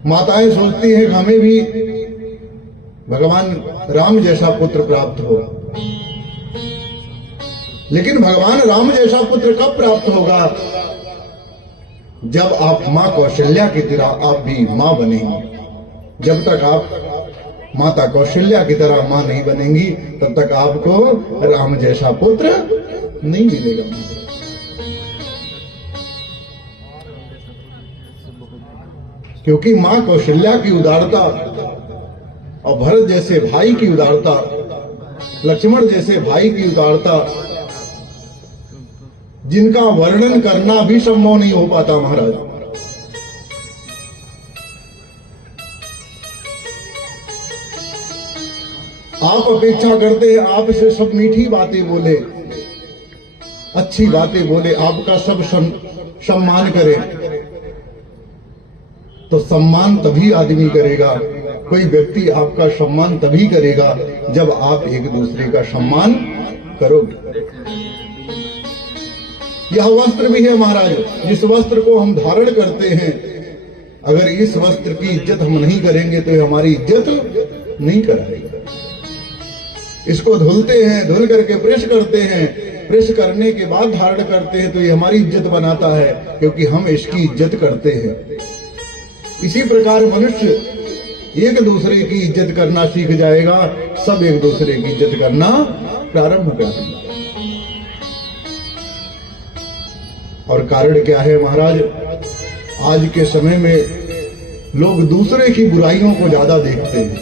माताएं सोचती हैं कि हमें भी भगवान राम जैसा पुत्र प्राप्त हो, लेकिन भगवान राम जैसा पुत्र कब प्राप्त होगा? जब आप मां कौशल्या की तरह आप भी मां बनेंगी। जब तक आप माता कौशल्या की तरह मां नहीं बनेंगी, तब तक आपको राम जैसा पुत्र नहीं मिलेगा। क्योंकि मां कौशल्या की उदारता और भरत जैसे भाई की उदारता, लक्ष्मण जैसे भाई की उदारता, जिनका वर्णन करना भी संभव नहीं हो पाता महाराज। आप अपेक्षा करते हैं आपसे सब मीठी बातें बोले, अच्छी बातें बोले, आपका सब सम्मान करे, तो सम्मान तभी आदमी करेगा, कोई व्यक्ति आपका सम्मान तभी करेगा जब आप एक दूसरे का सम्मान करोगे। यह वस्त्र भी है महाराज, जिस वस्त्र को हम धारण करते हैं, अगर इस वस्त्र की इज्जत हम नहीं करेंगे तो हमारी इज्जत नहीं कराएगा। इसको धुलते हैं, धुल करके प्रेस करते हैं, प्रेस करने के बाद धारण करते हैं, तो ये हमारी इज्जत बनाता है, क्योंकि हम इसकी इज्जत करते हैं। इसी प्रकार मनुष्य एक दूसरे की इज्जत करना सीख जाएगा, सब एक दूसरे की इज्जत करना प्रारंभ कर देंगे। और कारण क्या है महाराज? आज के समय में लोग दूसरे की बुराइयों को ज्यादा देखते हैं,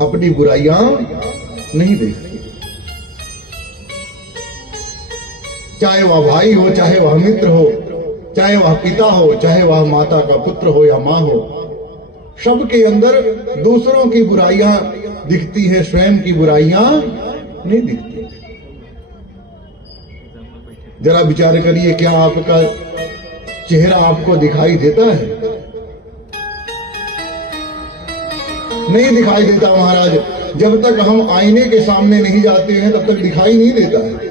अपनी बुराइयां नहीं देखते। चाहे वह भाई हो, चाहे वह मित्र हो, चाहे वह पिता हो, चाहे वह माता का पुत्र हो या मां हो, सबके अंदर दूसरों की बुराइयां दिखती है, स्वयं की बुराइयां नहीं दिखती। जरा विचार करिए, क्या आपका चेहरा आपको दिखाई देता है? नहीं दिखाई देता महाराज। जब तक हम आईने के सामने नहीं जाते हैं तब तक दिखाई नहीं देता है,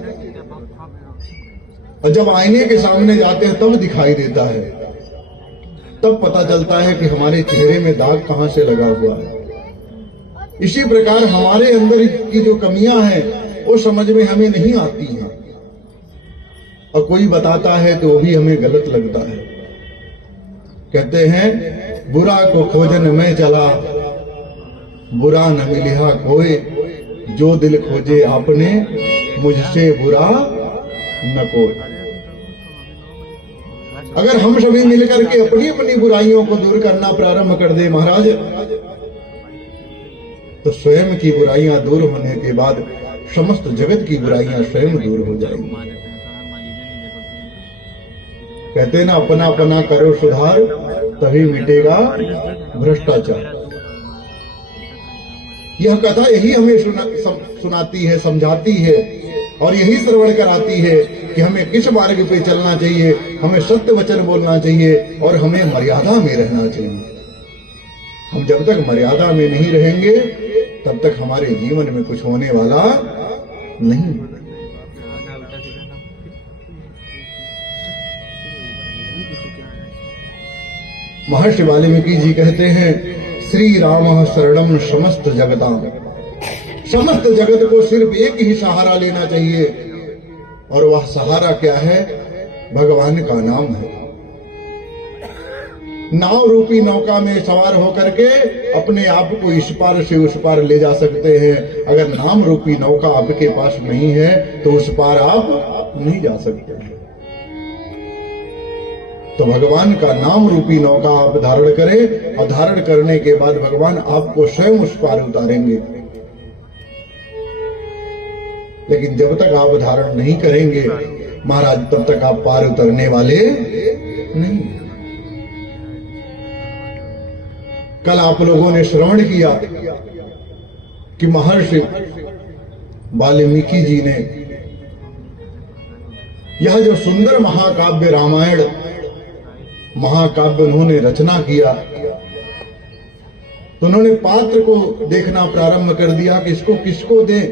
और जब आईने के सामने जाते हैं तब दिखाई देता है। तब पता चलता है कि हमारे चेहरे में दाग कहां से लगा हुआ है। इसी प्रकार हमारे अंदर की जो कमियां हैं वो समझ में हमें नहीं आती हैं, और कोई बताता है तो वो भी हमें गलत लगता है। कहते हैं बुरा को खोजन में चला, बुरा न मिलिहा कोई, जो दिल खोजे आपने मुझसे बुरा न कोई। अगर हम सभी मिलकर के अपनी अपनी बुराइयों को दूर करना प्रारंभ कर दे महाराज, तो स्वयं की बुराइयां दूर होने के बाद समस्त जगत की बुराइयां स्वयं दूर हो जाएंगी। कहते ना, अपना अपना करो सुधार, तभी मिटेगा भ्रष्टाचार। यह कथा यही हमें सुनाती है, समझाती है, और यही श्रवण कराती है कि हमें किस मार्ग पे चलना चाहिए, हमें सत्य वचन बोलना चाहिए, और हमें मर्यादा में रहना चाहिए। हम जब तक मर्यादा में नहीं रहेंगे तब तक हमारे जीवन में कुछ होने वाला नहीं। महर्षि वाल्मीकि जी कहते हैं, श्री राम शरणम समस्त जगताम। समस्त जगत को सिर्फ एक ही सहारा लेना चाहिए, और वह सहारा क्या है? भगवान का नाम है। नाव रूपी नौका में सवार होकर के अपने आप को इस पार से उस पार ले जा सकते हैं। अगर नाम रूपी नौका आपके पास नहीं है तो उस पार आप नहीं जा सकते। तो भगवान का नाम रूपी नौका आप धारण करें, और धारण करने के बाद भगवान आपको स्वयं उस पार उतारेंगे। लेकिन जब तक आप धारण नहीं करेंगे महाराज, तब तक आप पार उतरने वाले नहीं। कल आप लोगों ने श्रवण किया कि महर्षि वाल्मीकि जी ने यह जो सुंदर महाकाव्य रामायण महाकाव्य उन्होंने रचना किया, तो उन्होंने पात्र को देखना प्रारंभ कर दिया कि इसको किसको दें,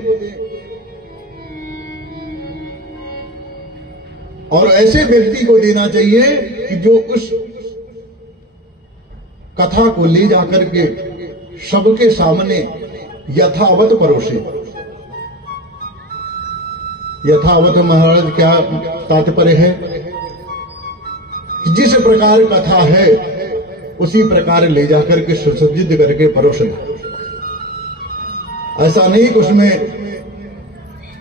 और ऐसे व्यक्ति को देना चाहिए कि जो उस कथा को ले जाकर के सबके सामने यथावत परोसे। यथावत महाराज क्या तात्पर्य है? जिस प्रकार कथा है उसी प्रकार ले जाकर के सुसज्जित करके परोसना। ऐसा नहीं कि उसमें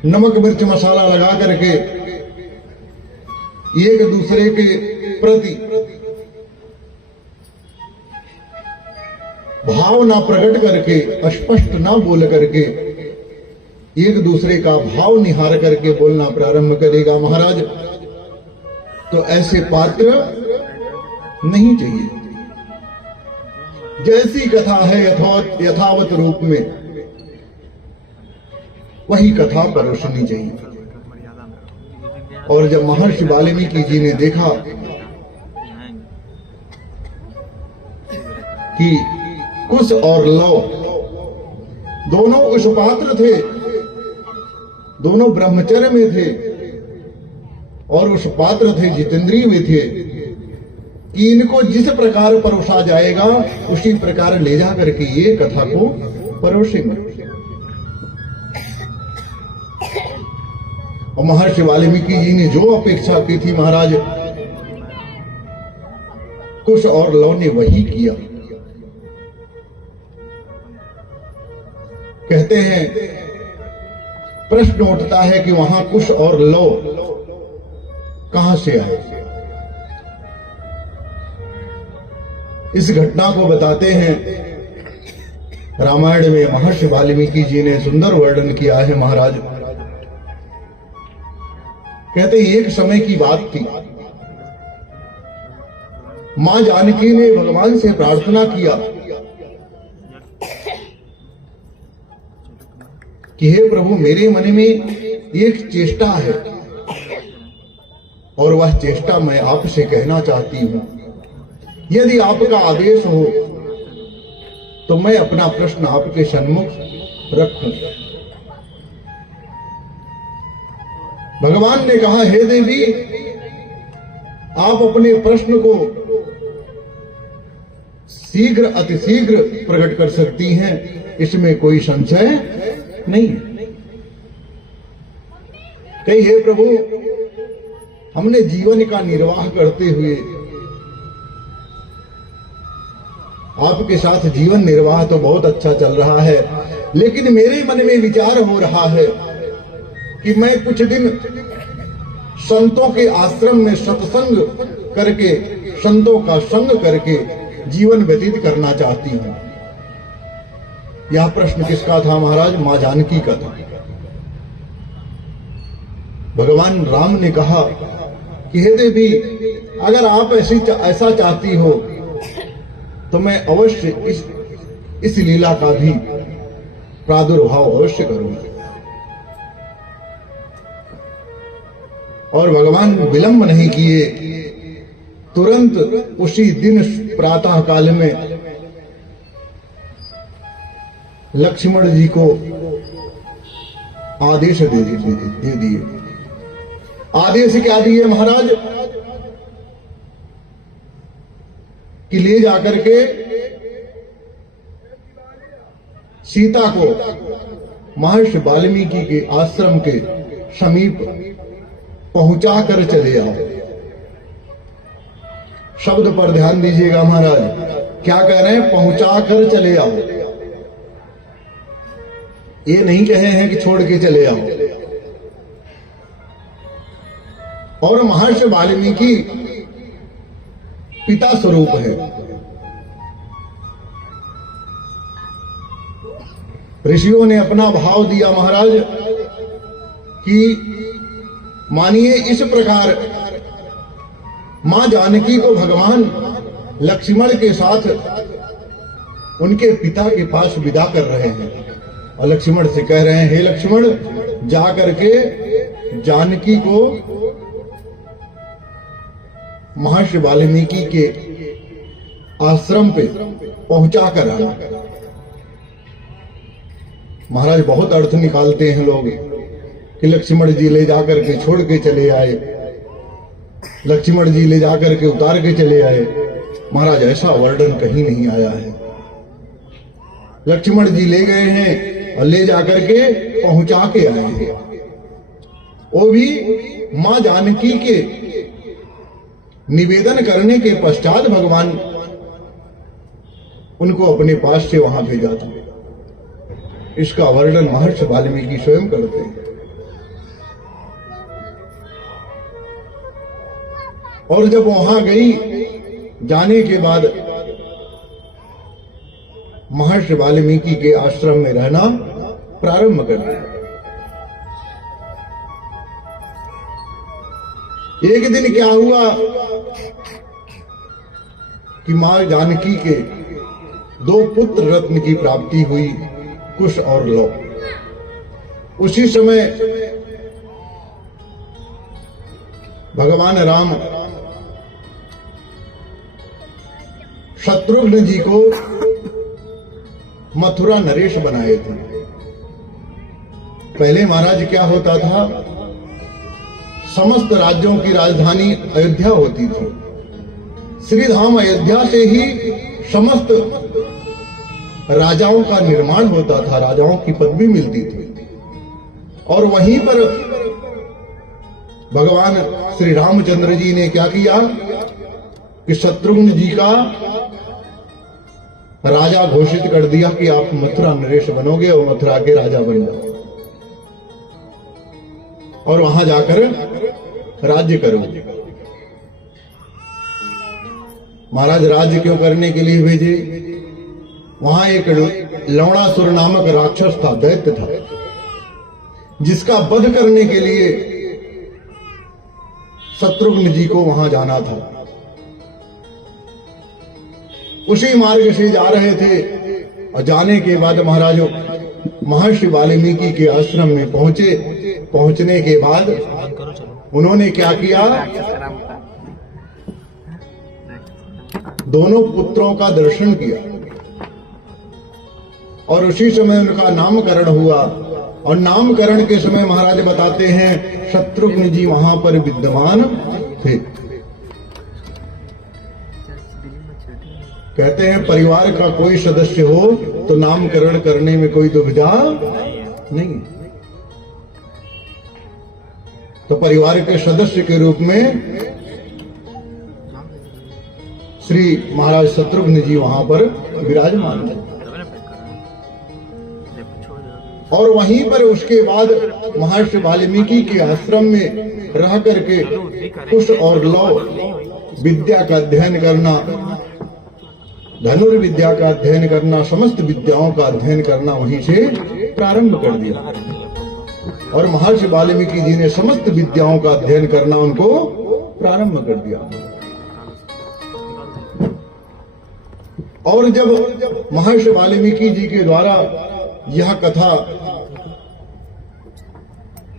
नमक मिर्च मसाला लगा करके एक दूसरे के प्रति भाव ना प्रकट करके, स्पष्ट ना बोल करके, एक दूसरे का भाव निहार करके बोलना प्रारंभ करेगा महाराज, तो ऐसे पात्र नहीं चाहिए। जैसी कथा है यथावत रूप में वही कथा परोसनी चाहिए। और जब महर्षि वाल्मीकि जी ने देखा कि कुश और लव दोनों उस पात्र थे, दोनों ब्रह्मचर्य में थे और उस पात्र थे जितेंद्रिय में थे, कि इनको जिस प्रकार परोसा जाएगा उसी प्रकार ले जा करके ये कथा को परोसेंगे। और महर्षि वाल्मीकि जी ने जो अपेक्षा की थी महाराज, कुश और लव ने वही किया। कहते हैं, प्रश्न उठता है कि वहां कुश और लव कहां से आए। इस घटना को बताते हैं रामायण में महर्षि वाल्मीकि जी ने सुंदर वर्णन किया है महाराज। कहते एक समय की बात थी, मां जानकी ने भगवान से प्रार्थना किया कि हे प्रभु, मेरे मन में एक चेष्टा है और वह चेष्टा मैं आपसे कहना चाहती हूं। यदि आपका आदेश हो तो मैं अपना प्रश्न आपके सन्मुख रखूं। भगवान ने कहा, हे देवी, आप अपने प्रश्न को शीघ्र अतिशीघ्र प्रकट कर सकती हैं, इसमें कोई संशय नहीं। कही, हे प्रभु, हमने जीवन का निर्वाह करते हुए आपके साथ जीवन निर्वाह तो बहुत अच्छा चल रहा है, लेकिन मेरे मन में विचार हो रहा है कि मैं कुछ दिन संतों के आश्रम में सत्संग करके, संतों का संग करके जीवन व्यतीत करना चाहती हूं। यह प्रश्न किसका था महाराज? मां जानकी का था। भगवान राम ने कहा कि हे देवी, अगर आप ऐसा चाहती हो तो मैं अवश्य इस लीला का भी प्रादुर्भाव अवश्य करूंगा। और भगवान विलंब नहीं किए, तुरंत उसी दिन प्रातः काल में लक्ष्मण जी को आदेश दे दिए। आदेश क्या दिए महाराज? कि ले जाकर के सीता को महर्षि वाल्मीकि के आश्रम के समीप पहुंचा कर चले आओ। शब्द पर ध्यान दीजिएगा महाराज, क्या कह रहे हैं? पहुंचा कर चले आओ। ये नहीं कहे हैं कि छोड़ के चले आओ। और महर्षि वाल्मीकि पिता स्वरूप है। ऋषियों ने अपना भाव दिया महाराज कि मानिए इस प्रकार मां जानकी को भगवान लक्ष्मण के साथ उनके पिता के पास विदा कर रहे हैं और लक्ष्मण से कह रहे हैं, हे लक्ष्मण, जा करके जानकी को महर्षि वाल्मीकि के आश्रम पे पहुंचा कर आना। महाराज बहुत अर्थ निकालते हैं लोग कि लक्ष्मण जी ले जाकर के छोड़ के चले आए, लक्ष्मण जी ले जाकर के उतार के चले आए। महाराज ऐसा वर्णन कहीं नहीं आया है। लक्ष्मण जी ले गए हैं और ले जाकर के पहुंचा के आए हैं, वो भी मां जानकी के निवेदन करने के पश्चात भगवान उनको अपने पास से वहां भेजा था। इसका वर्णन महर्षि वाल्मीकि स्वयं करते हैं। और जब वहां गई, जाने के बाद महर्षि वाल्मीकि के आश्रम में रहना प्रारंभ कर दिया। एक दिन क्या हुआ कि मां जानकी के 2 पुत्र रत्न की प्राप्ति हुई, कुश और लव। उसी समय भगवान राम शत्रुघ्न जी को मथुरा नरेश बनाए थे। पहले महाराज क्या होता था, समस्त राज्यों की राजधानी अयोध्या होती थी। श्री धाम अयोध्या से ही समस्त राजाओं का निर्माण होता था, राजाओं की पदवी मिलती थी। और वहीं पर भगवान श्री रामचंद्र जी ने क्या किया कि शत्रुघ्न जी का राजा घोषित कर दिया कि आप मथुरा नरेश बनोगे और मथुरा के राजा बन जाओ और वहां जाकर राज्य करोगे। महाराज राज्य क्यों करने के लिए भेजे? वहां एक लवणासुर नामक राक्षस था, दैत्य था, जिसका वध करने के लिए शत्रुघ्न जी को वहां जाना था। उसी मार्ग से जा रहे थे और जाने के बाद महाराज महर्षि वाल्मीकि के आश्रम में पहुंचे। पहुंचने के बाद उन्होंने क्या किया, दोनों पुत्रों का दर्शन किया और उसी समय उनका नामकरण हुआ। और नामकरण के समय महाराज बताते हैं शत्रुघ्न जी वहां पर विद्यमान थे। कहते हैं परिवार का कोई सदस्य हो तो नामकरण करने में कोई दुविधा नहीं। तो परिवार के सदस्य के रूप में श्री महाराज शत्रुघ्न जी वहां पर विराजमान थे। और वहीं पर उसके बाद महर्षि वाल्मीकि के आश्रम में रह करके कुश और लव विद्या का अध्ययन करना, धनुर्विद्या का अध्ययन करना, समस्त विद्याओं का अध्ययन करना वहीं से प्रारंभ कर दिया। और महर्षि वाल्मीकि जी ने समस्त विद्याओं का अध्ययन करना उनको प्रारंभ कर दिया। और जब महर्षि वाल्मीकि जी के द्वारा यह कथा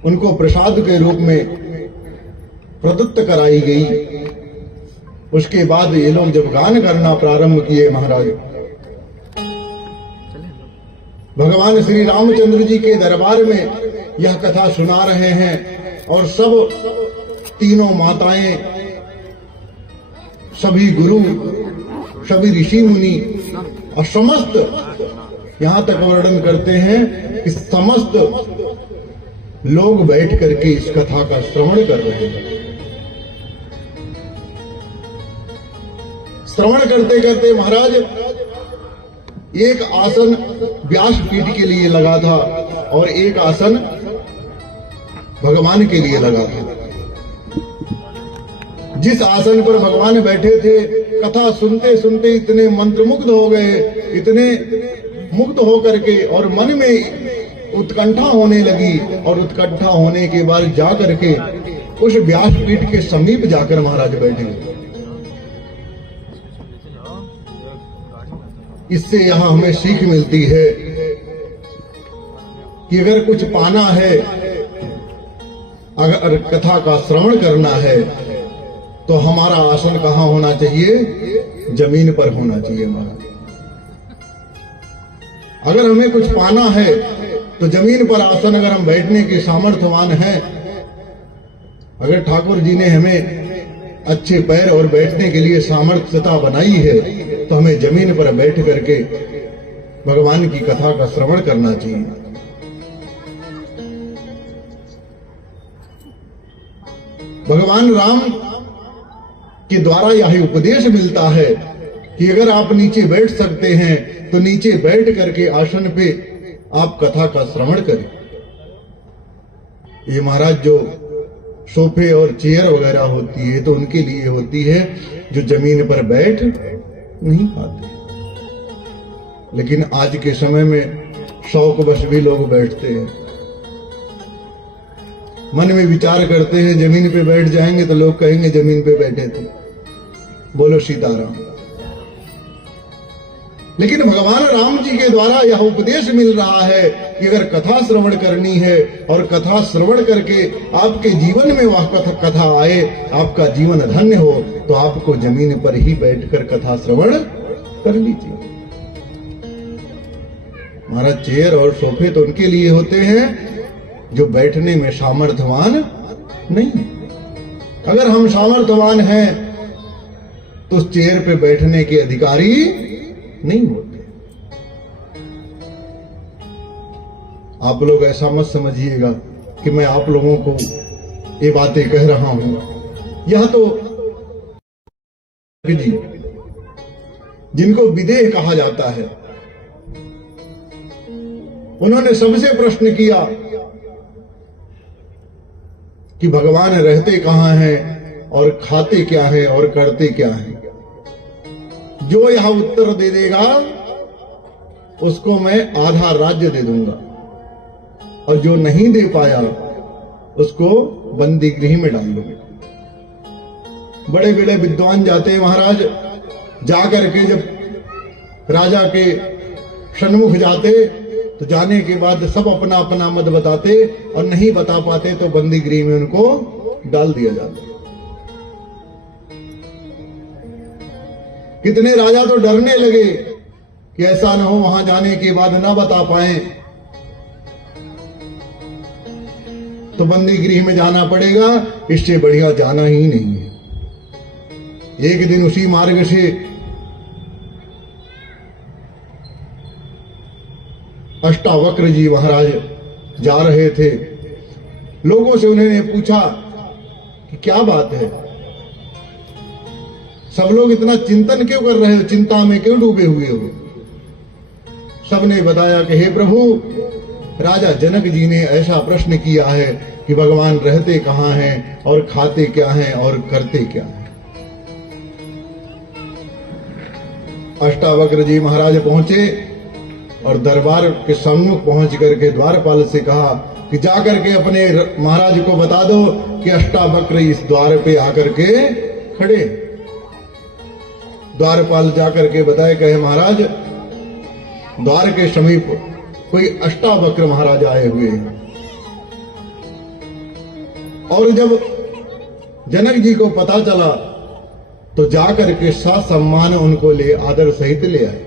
उनको प्रसाद के रूप में प्रदत्त कराई गई, उसके बाद ये लोग जब गान करना प्रारंभ किए, महाराज भगवान श्री रामचंद्र जी के दरबार में यह कथा सुना रहे हैं। और सब तीनों माताएं, सभी गुरु, सभी ऋषि मुनि और समस्त, यहां तक वर्णन करते हैं कि समस्त लोग बैठ करके इस कथा का श्रवण कर रहे हैं। श्रवण करते करते महाराज एक आसन व्यासपीठ के लिए लगा था और एक आसन भगवान के लिए लगा था। जिस आसन पर भगवान बैठे थे, कथा सुनते सुनते इतने मंत्रमुग्ध हो गए, इतने मुग्ध होकर के, और मन में उत्कंठा होने लगी। और उत्कंठा होने के बाद जाकर के उस व्यासपीठ के समीप जाकर महाराज बैठे। इससे यहां हमें सीख मिलती है कि अगर कुछ पाना है, अगर कथा का श्रवण करना है, तो हमारा आसन कहां होना चाहिए? जमीन पर होना चाहिए महाराज। अगर हमें कुछ पाना है तो जमीन पर आसन, अगर हम बैठने के सामर्थ्यवान हैं, अगर ठाकुर जी ने हमें अच्छे पैर और बैठने के लिए सामर्थ्यता बनाई है, तो हमें जमीन पर बैठ करके भगवान की कथा का श्रवण करना चाहिए। भगवान राम के द्वारा यह उपदेश मिलता है कि अगर आप नीचे बैठ सकते हैं तो नीचे बैठ करके आसन पे आप कथा का श्रवण करें। ये महाराज जो सोफे और चेयर वगैरह होती है तो उनके लिए होती है जो जमीन पर बैठ नहीं पाते, लेकिन आज के समय में शौकवश भी लोग बैठते हैं। मन में विचार करते हैं जमीन पे बैठ जाएंगे तो लोग कहेंगे जमीन पे बैठे थे। बोलो सीताराम। लेकिन भगवान राम जी के द्वारा यह उपदेश मिल रहा है कि अगर कथा श्रवण करनी है और कथा श्रवण करके आपके जीवन में वह कथा आए, आपका जीवन धन्य हो, तो आपको जमीन पर ही बैठकर कथा श्रवण करनी चाहिए। हमारा चेयर और सोफे तो उनके लिए होते हैं जो बैठने में सामर्थ्यवान नहीं है। अगर हम सामर्थ्यवान हैं तो उस चेयर पे बैठने के अधिकारी नहीं होते। आप लोग ऐसा मत समझिएगा कि मैं आप लोगों को ये बातें कह रहा हूं। यह तो जी जिनको विदेह कहा जाता है, उन्होंने सबसे प्रश्न किया कि भगवान रहते कहां हैं और खाते क्या है और करते क्या है। जो यह उत्तर दे देगा उसको मैं आधा राज्य दे दूंगा, और जो नहीं दे पाया उसको बंदी गृह में डाल दूंगा। बड़े बड़े विद्वान जाते हैं महाराज, जाकर के जब राजा के सन्मुख जाते तो जाने के बाद सब अपना अपना मत बताते, और नहीं बता पाते तो बंदी गृह में उनको डाल दिया जाता। कितने राजा तो डरने लगे कि ऐसा न हो वहां जाने के बाद ना बता पाए तो बंदी गृह में जाना पड़ेगा, इससे बढ़िया जाना ही नहीं है। एक दिन उसी मार्ग से अष्टावक्र जी महाराज जा रहे थे। लोगों से उन्होंने पूछा कि क्या बात है, सब लोग इतना चिंतन क्यों कर रहे हो, चिंता में क्यों डूबे हुए हो। सबने बताया कि हे प्रभु, राजा जनक जी ने ऐसा प्रश्न किया है कि भगवान रहते कहां हैं और खाते क्या हैं और करते क्या हैं। अष्टावक्र जी महाराज पहुंचे और दरबार के सम्मुख पहुंच करके द्वारपाल से कहा कि जाकर के अपने महाराज को बता दो कि अष्टावक्र इस द्वार पे आकर के खड़े। द्वारपाल जाकर के बताए, कहे महाराज द्वार के समीप कोई अष्टावक्र महाराज आए हुए हैं। और जब जनक जी को पता चला तो जाकर के ससम्मान उनको ले आदर सहित ले आए।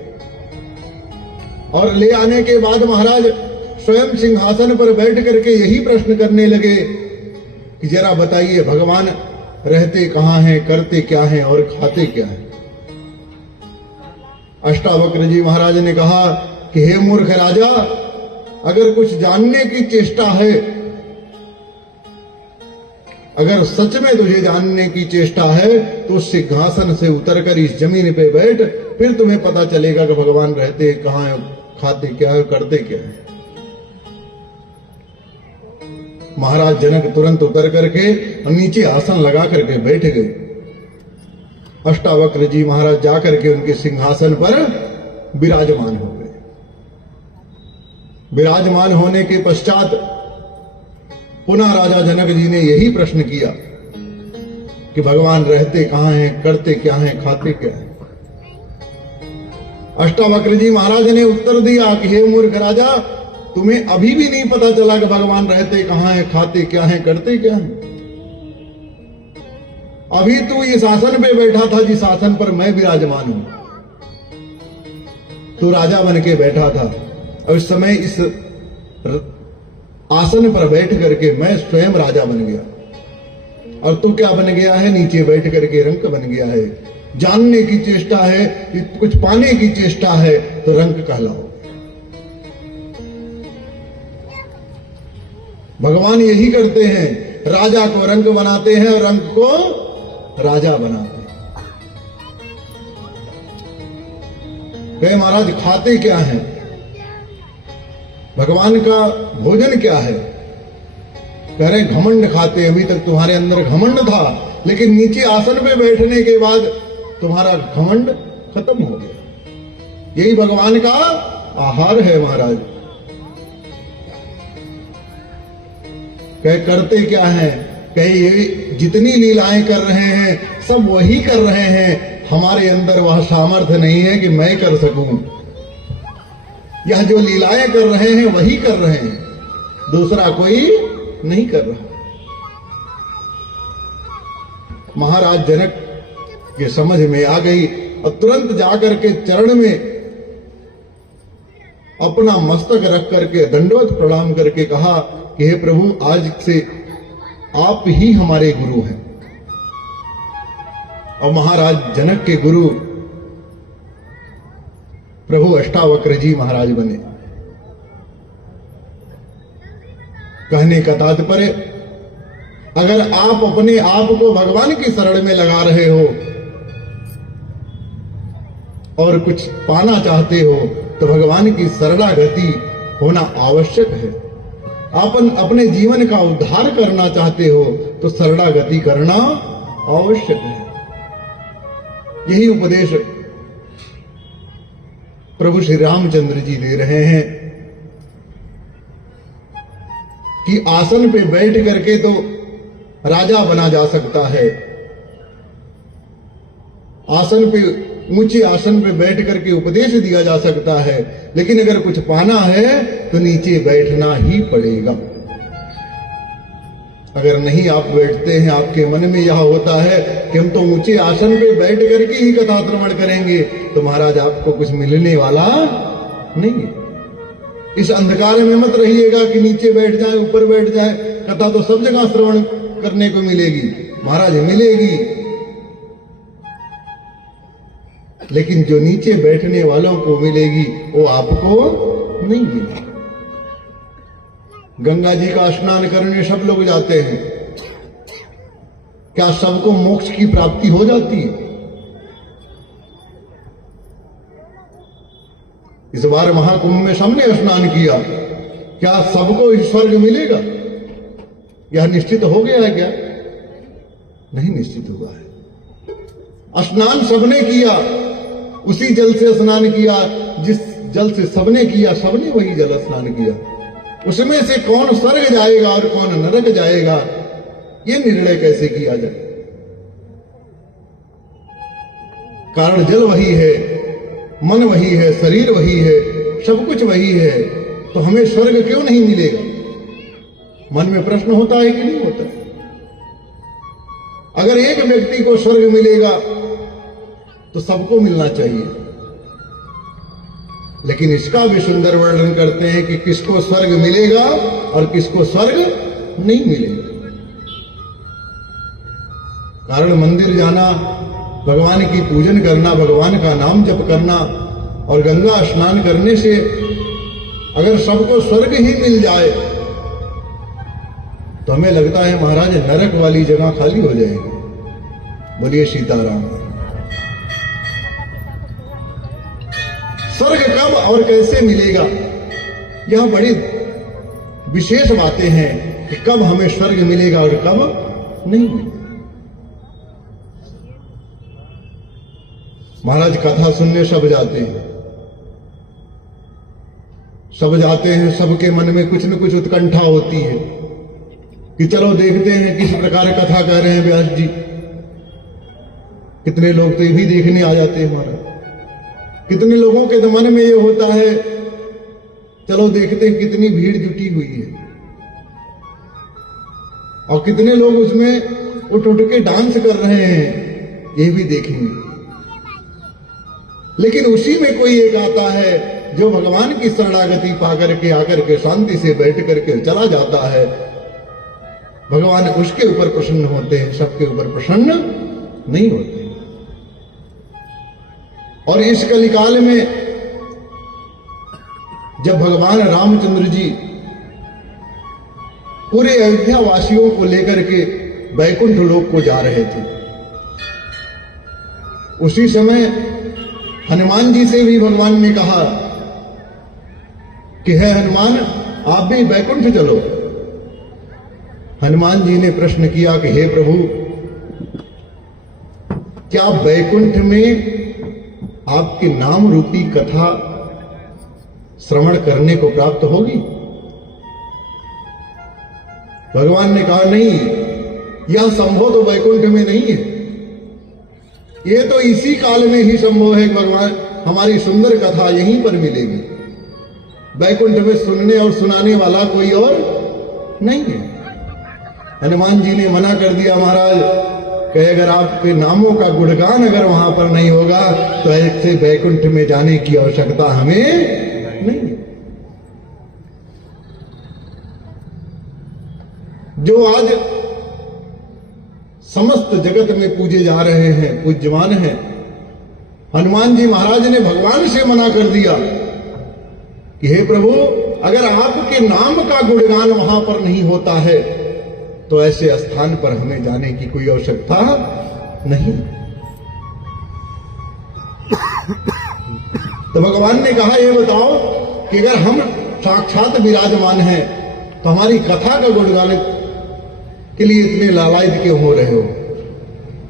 और ले आने के बाद महाराज स्वयं सिंहासन पर बैठ करके यही प्रश्न करने लगे कि जरा बताइए भगवान रहते कहां हैं, करते क्या हैं और खाते क्या हैं। अष्टावक्र जी महाराज ने कहा कि हे मूर्ख राजा, अगर कुछ जानने की चेष्टा है, अगर सच में तुझे जानने की चेष्टा है तो उस सिंहासन से उतरकर इस जमीन पे बैठ, फिर तुम्हें पता चलेगा कि भगवान रहते कहां हैं, खाते क्या है, करते क्या है। महाराज जनक तुरंत उतर करके नीचे आसन लगा करके बैठ गए। अष्टावक्र जी महाराज जाकर के उनके सिंहासन पर विराजमान हो गए। विराजमान होने के पश्चात पुनः राजा जनक जी ने यही प्रश्न किया कि भगवान रहते कहां हैं, करते क्या हैं, खाते क्या हैं। अष्टावक्र जी महाराज ने उत्तर दिया कि हे मूर्ख राजा, तुम्हें अभी भी नहीं पता चला कि भगवान रहते कहां हैं, खाते क्या हैं, करते क्या हैं। अभी तू इस आसन पे बैठा था जिस आसन पर मैं विराजमान हूं, तू राजा बन के बैठा था, और इस समय इस आसन पर बैठ करके मैं स्वयं राजा बन गया। और तू क्या बन गया है? नीचे बैठ करके रंक बन गया है। जानने की चेष्टा है, कुछ पाने की चेष्टा है तो रंक कहलाओ। भगवान यही करते हैं, राजा को रंक बनाते हैं और रंक को राजा बनाते हैं। कहे महाराज खाते क्या है? भगवान का भोजन क्या है? कह रहे घमंड खाते। अभी तक तुम्हारे अंदर घमंड था, लेकिन नीचे आसन पे बैठने के बाद तुम्हारा घमंड खत्म हो गया। यही भगवान का आहार है महाराज। कहे करते क्या है? कहे ये जितनी लीलाएं कर रहे हैं सब वही कर रहे हैं, हमारे अंदर वह सामर्थ्य नहीं है कि मैं कर सकूं। यह जो लीलाएं कर रहे हैं वही कर रहे हैं, दूसरा कोई नहीं कर रहा। महाराज जनक के समझ में आ गई और तुरंत जाकर के चरण में अपना मस्तक रख करके दंडवत प्रणाम करके कहा कि हे प्रभु, आज से आप ही हमारे गुरु हैं। और महाराज जनक के गुरु प्रभु अष्टावक्र जी महाराज बने। कहने का तात्पर्य, अगर आप अपने आप को भगवान की शरण में लगा रहे हो और कुछ पाना चाहते हो तो भगवान की शरणागति होना आवश्यक है। अपन अपने जीवन का उद्धार करना चाहते हो तो शरणागति करना आवश्यक है। यही उपदेश प्रभु श्री रामचंद्र जी दे रहे हैं कि आसन पे बैठ करके तो राजा बना जा सकता है, आसन पे ऊंचे आसन पे बैठ करके उपदेश दिया जा सकता है, लेकिन अगर कुछ पाना है तो नीचे बैठना ही पड़ेगा। अगर नहीं आप बैठते हैं, आपके मन में यह होता है कि हम तो ऊंचे आसन पे बैठ करके ही कथा श्रवण करेंगे, तो महाराज आपको कुछ मिलने वाला नहीं है। इस अंधकार में मत रहिएगा कि नीचे बैठ जाए, ऊपर बैठ जाए। कथा तो सब जगह श्रवण करने को मिलेगी, महाराज मिलेगी, लेकिन जो नीचे बैठने वालों को मिलेगी वो आपको नहीं मिलेगी। गंगा जी का स्नान करने सब लोग जाते हैं, क्या सबको मोक्ष की प्राप्ति हो जाती है? इस बार महाकुंभ में सबने स्नान किया, क्या सबको स्वर्ग मिलेगा? यह निश्चित हो गया है क्या? नहीं निश्चित हुआ है। स्नान सबने किया, उसी जल से स्नान किया जिस जल से सबने किया, सबने वही जल स्नान किया। उसमें से कौन स्वर्ग जाएगा और कौन नरक जाएगा, यह निर्णय कैसे किया जाए? कारण जल वही है, मन वही है, शरीर वही है, सब कुछ वही है, तो हमें स्वर्ग क्यों नहीं मिलेगा? मन में प्रश्न होता है कि नहीं होता? अगर एक व्यक्ति को स्वर्ग मिलेगा तो सबको मिलना चाहिए, लेकिन इसका भी सुंदर वर्णन करते हैं कि किसको स्वर्ग मिलेगा और किसको स्वर्ग नहीं मिलेगा। कारण मंदिर जाना, भगवान की पूजन करना, भगवान का नाम जप करना और गंगा स्नान करने से अगर सबको स्वर्ग ही मिल जाए तो हमें लगता है महाराज नरक वाली जगह खाली हो जाएगी। बोलिए सीताराम। स्वर्ग कब और कैसे मिलेगा, यह बड़ी विशेष बातें हैं कि कब हमें स्वर्ग मिलेगा और कब नहीं मिलेगा। महाराज कथा सुनने सब जाते हैं, सब जाते हैं, सबके मन में कुछ न कुछ उत्कंठा होती है कि चलो देखते हैं किस प्रकार कथा कह रहे हैं व्यास जी। कितने लोग तो ये भी देखने आ जाते हैं महाराज। कितने लोगों के मन में ये होता है चलो देखते हैं कितनी भीड़ जुटी हुई है, और कितने लोग उसमें उठ उठ के डांस कर रहे हैं, ये भी देखेंगे। लेकिन उसी में कोई एक आता है जो भगवान की शरणागति पा करके आकर के शांति से बैठ करके चला जाता है। भगवान उसके ऊपर प्रसन्न होते हैं, सबके ऊपर प्रसन्न नहीं होते। और इस कलिकाल में जब भगवान रामचंद्र जी पूरे अयोध्या वासियों को लेकर के वैकुंठ लोक को जा रहे थे, उसी समय हनुमान जी से भी भगवान ने कहा कि है हनुमान, आप भी वैकुंठ चलो। हनुमान जी ने प्रश्न किया कि हे प्रभु, क्या वैकुंठ में आपके नाम रूपी कथा श्रवण करने को प्राप्त होगी? भगवान ने कहा नहीं, यह संभव तो वैकुंठ में नहीं है, ये तो इसी काल में ही संभव है कि भगवान हमारी सुंदर कथा यहीं पर मिलेगी। वैकुंठ में सुनने और सुनाने वाला कोई और नहीं है। हनुमान जी ने मना कर दिया, महाराज कि अगर आपके नामों का गुणगान अगर वहां पर नहीं होगा तो ऐसे वैकुंठ में जाने की आवश्यकता हमें नहीं है। जो आज समस्त जगत में पूजे जा रहे हैं, पूज्यमान हैं, हनुमान जी महाराज ने भगवान से मना कर दिया कि हे प्रभु, अगर आपके नाम का गुणगान वहां पर नहीं होता है तो ऐसे स्थान पर हमें जाने की कोई आवश्यकता नहीं। तो भगवान ने कहा, ये बताओ कि अगर हम साक्षात विराजमान हैं तो हमारी कथा का गुणगान के लिए इतने लालायित क्यों हो रहे हो?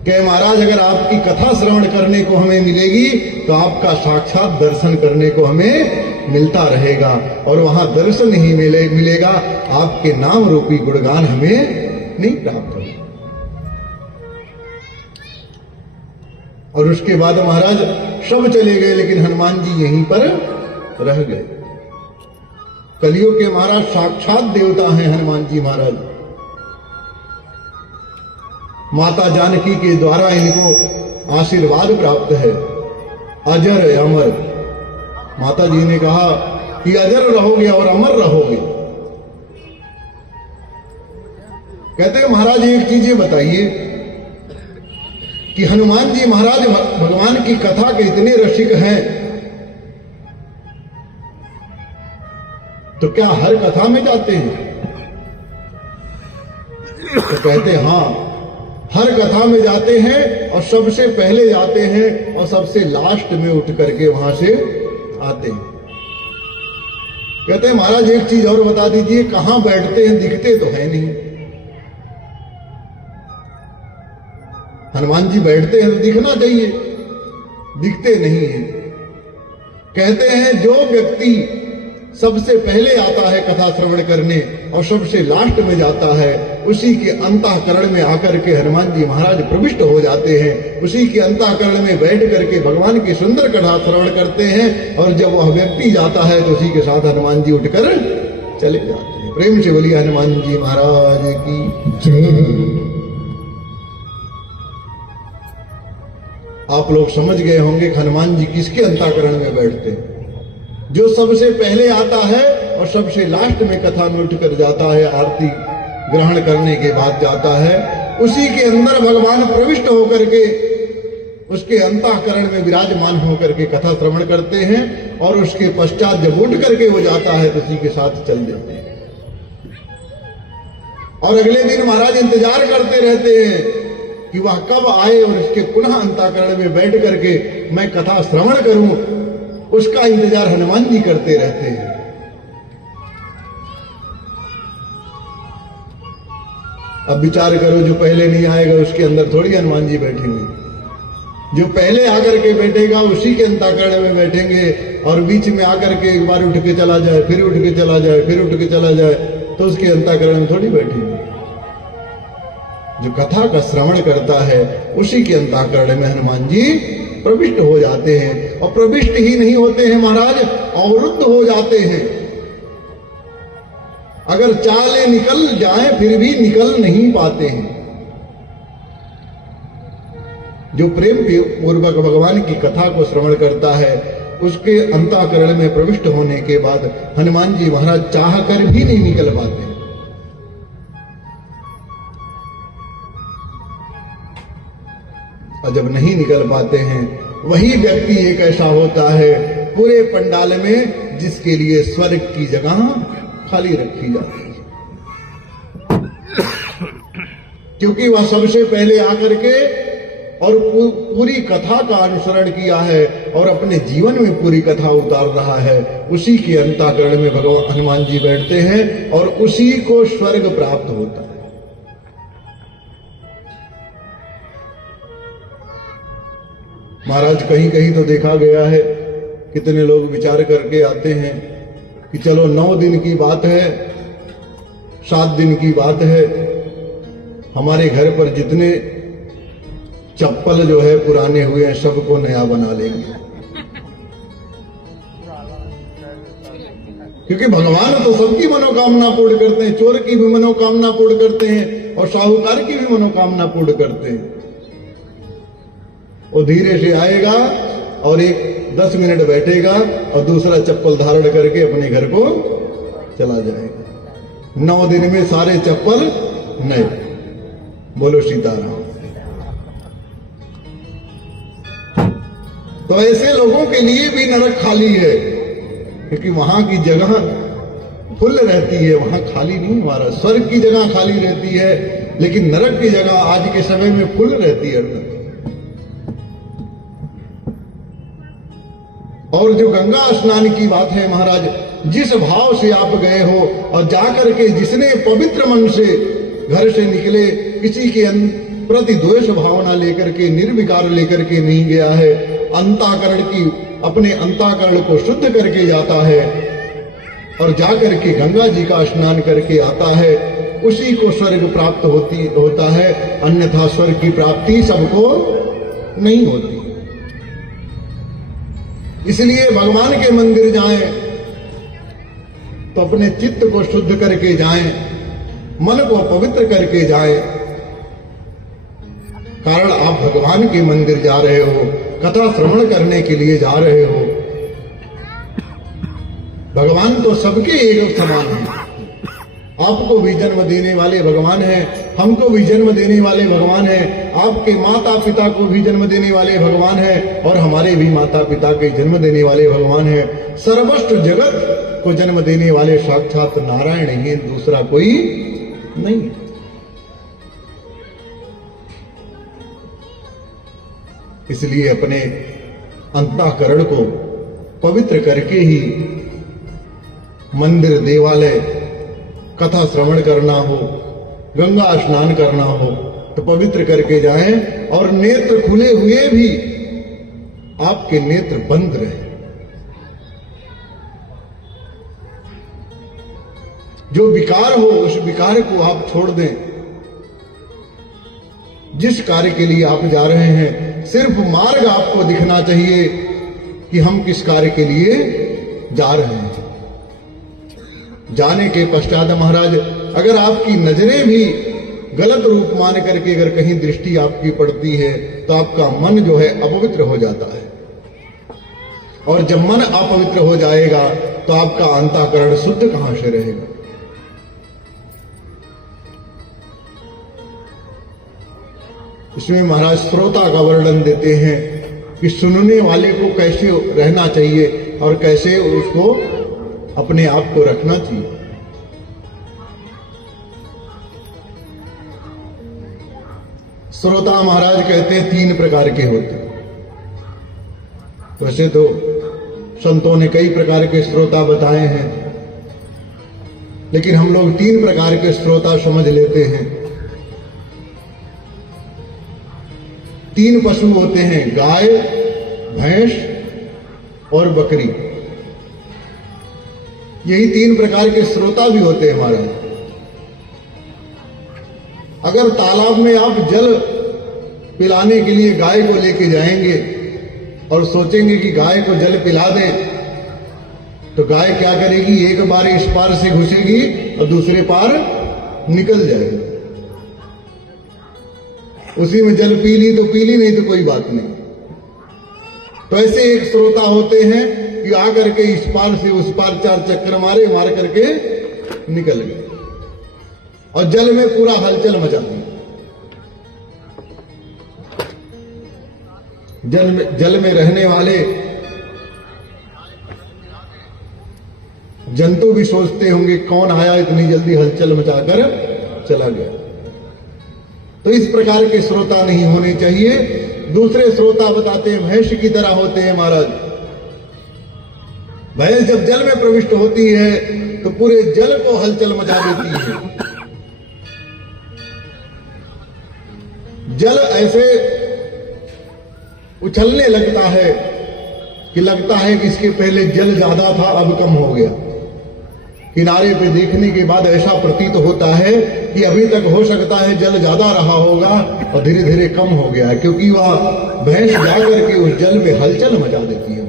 कि महाराज, अगर आपकी कथा श्रवण करने को हमें मिलेगी तो आपका साक्षात दर्शन करने को हमें मिलता रहेगा, और वहां दर्शन ही मिलेगा, आपके नाम रूपी गुणगान हमें नहीं प्राप्त होगा। और उसके बाद महाराज सब चले गए, लेकिन हनुमान जी यहीं पर रह गए। कलियुग के महाराज साक्षात देवता हैं हनुमान जी महाराज। माता जानकी के द्वारा इनको आशीर्वाद प्राप्त है, अजर अमर। माता जी ने कहा कि अजर रहोगे और अमर रहोगे। कहते हैं महाराज, एक चीज ये बताइए कि हनुमान जी महाराज भगवान की कथा के इतने रसिक हैं, तो क्या हर कथा में जाते हैं? तो कहते हैं हाँ, हर कथा में जाते हैं, और सबसे पहले जाते हैं और सबसे लास्ट में उठ करके वहां से आते हैं। कहते हैं महाराज, एक चीज और बता दीजिए, कहां बैठते हैं? दिखते तो है नहीं। हनुमान जी बैठते हैं तो दिखना चाहिए, दिखते नहीं है। कहते हैं जो व्यक्ति सबसे पहले आता है कथा श्रवण करने और सबसे लास्ट में जाता है, उसी के अंतःकरण में आकर के हनुमान जी महाराज प्रविष्ट हो जाते हैं। उसी के अंतःकरण में बैठ करके भगवान की सुंदर कथा श्रवण करते हैं, और जब वह व्यक्ति जाता है तो उसी के साथ हनुमान जी उठकर चले जाते हैं। प्रेम से बोलिए हनुमान जी महाराज की जय। आप लोग समझ गए होंगे कि हनुमान जी किसके अंतःकरण में बैठते हैं? जो सबसे पहले आता है और सबसे लास्ट में कथा में उठकर जाता है, आरती ग्रहण करने के बाद जाता है, उसी के अंदर भगवान प्रविष्ट होकर के उसके अंतःकरण में विराजमान होकर के कथा श्रवण करते हैं, और उसके पश्चात जब उठ करके वो जाता है तो उसी के साथ चल देते हैं। और अगले दिन महाराज इंतजार करते रहते हैं कि वह कब आए और इसके पुनः अंतःकरण में बैठ करके मैं कथा श्रवण करूं। उसका इंतजार हनुमान जी करते रहते हैं। अब विचार करो, जो पहले नहीं आएगा उसके अंदर थोड़ी हनुमान जी बैठेंगे। जो पहले आकर के बैठेगा उसी के अंतःकरण में बैठेंगे, और बीच में आकर के एक बार उठ के चला जाए, फिर उठ के चला जाए, फिर उठ के चला जाए, तो उसके अंतःकरण में थोड़ी बैठेंगे। जो कथा का श्रवण करता है उसी के अंतःकरण में हनुमान जी प्रविष्ट हो जाते हैं। और प्रविष्ट ही नहीं होते हैं महाराज, अवरुद्ध हो जाते हैं। अगर चाले निकल जाएं फिर भी निकल नहीं पाते हैं। जो प्रेम पूर्वक भगवान की कथा को श्रवण करता है उसके अंतःकरण में प्रविष्ट होने के बाद हनुमान जी महाराज चाह कर भी नहीं निकल पाते। और जब नहीं निकल पाते हैं, वही व्यक्ति एक ऐसा होता है पूरे पंडाल में जिसके लिए स्वर्ग की जगह खाली रखी जाती है, क्योंकि वह सबसे पहले आकर के और पूरी कथा का अनुसरण किया है और अपने जीवन में पूरी कथा उतार रहा है। उसी के अंतःकरण में भगवान हनुमान जी बैठते हैं और उसी को स्वर्ग प्राप्त होता है। महाराज कहीं कहीं तो देखा गया है, कितने लोग विचार करके आते हैं कि चलो 9 दिन की बात है, 7 दिन की बात है, हमारे घर पर जितने चप्पल जो है पुराने हुए हैं सबको नया बना लेंगे, क्योंकि भगवान तो सबकी मनोकामना पूर्ण करते हैं, चोर की भी मनोकामना पूर्ण करते हैं और साहूकार की भी मनोकामना पूर्ण करते हैं। वो धीरे से आएगा और एक 10 मिनट बैठेगा और दूसरा चप्पल धारण करके अपने घर को चला जाएगा। 9 दिन में सारे चप्पल नए। बोलो सीताराम। तो ऐसे लोगों के लिए भी नरक खाली है, क्योंकि वहां की जगह फुल रहती है, वहां खाली नहीं। हमारा स्वर्ग की जगह खाली रहती है, लेकिन नरक की जगह आज के समय में फुल रहती है। और जो गंगा स्नान की बात है महाराज, जिस भाव से आप गए हो और जाकर के जिसने पवित्र मन से घर से निकले, किसी के प्रति द्वेष भावना लेकर के, निर्विकार लेकर के नहीं गया है, अंतःकरण की अपने अंतःकरण को शुद्ध करके जाता है और जाकर के गंगा जी का स्नान करके आता है, उसी को स्वर्ग प्राप्त होता है। अन्यथा स्वर्ग की प्राप्ति सबको नहीं होती। इसलिए भगवान के मंदिर जाएं तो अपने चित्त को शुद्ध करके जाएं, मन को पवित्र करके जाएं। कारण आप भगवान के मंदिर जा रहे हो, कथा श्रवण करने के लिए जा रहे हो। भगवान तो सबके एक समान है। आपको भी जन्म देने वाले भगवान हैं, हमको भी जन्म देने वाले भगवान हैं, आपके माता पिता को भी जन्म देने वाले भगवान हैं और हमारे भी माता पिता के जन्म देने वाले भगवान हैं। सर्वस्व जगत को जन्म देने वाले साक्षात नारायण ही, दूसरा कोई नहीं। इसलिए अपने अंतःकरण को पवित्र करके ही मंदिर, देवालय, कथा श्रवण करना हो, गंगा स्नान करना हो तो पवित्र करके जाएं और नेत्र खुले हुए भी आपके नेत्र बंद रहे। जो विकार हो उस विकार को आप छोड़ दें। जिस कार्य के लिए आप जा रहे हैं सिर्फ मार्ग आपको दिखना चाहिए कि हम किस कार्य के लिए जा रहे हैं। जाने के पश्चात महाराज अगर आपकी नजरें भी गलत रूप मान करके अगर कहीं दृष्टि आपकी पड़ती है तो आपका मन जो है अपवित्र हो जाता है, और जब मन अपवित्र हो जाएगा तो आपका अंतःकरण शुद्ध कहां से रहेगा। इसमें महाराज श्रोता का वर्णन देते हैं कि सुनने वाले को कैसे रहना चाहिए और कैसे उसको अपने आप को रखना चाहिए। श्रोता महाराज कहते हैं 3 प्रकार के होते हैं। वैसे तो संतों ने कई प्रकार के श्रोता बताए हैं, लेकिन हम लोग 3 प्रकार के श्रोता समझ लेते हैं। 3 पशु होते हैं, गाय, भैंस और बकरी। यही 3 प्रकार के श्रोता भी होते हैं हमारे। अगर तालाब में आप जल पिलाने के लिए गाय को लेके जाएंगे और सोचेंगे कि गाय को जल पिला दें, तो गाय क्या करेगी, एक बार इस पार से घुसेगी और दूसरे पार निकल जाएगी। उसी में जल पी ली तो पी ली, नहीं तो कोई बात नहीं। तो ऐसे एक श्रोता होते हैं कि आकर के इस पार से उस पार 4 चक्कर मारे, मार करके निकल गए और जल में पूरा हलचल मचा दी। जल में रहने वाले जंतु भी सोचते होंगे कौन आया इतनी जल्दी हलचल मचाकर चला गया। तो इस प्रकार के श्रोता नहीं होने चाहिए। दूसरे श्रोता बताते हैं भैंस की तरह होते हैं महाराज। भैंस जब जल में प्रविष्ट होती है तो पूरे जल को हलचल मचा देती है। जल ऐसे उछलने लगता है कि लगता है कि इसके पहले जल ज्यादा था अब कम हो गया। किनारे पे देखने के बाद ऐसा प्रतीत होता है कि अभी तक हो सकता है जल ज्यादा रहा होगा और धीरे धीरे कम हो गया है, क्योंकि वह भैंस जाकर के उस जल में हलचल मचा देती है।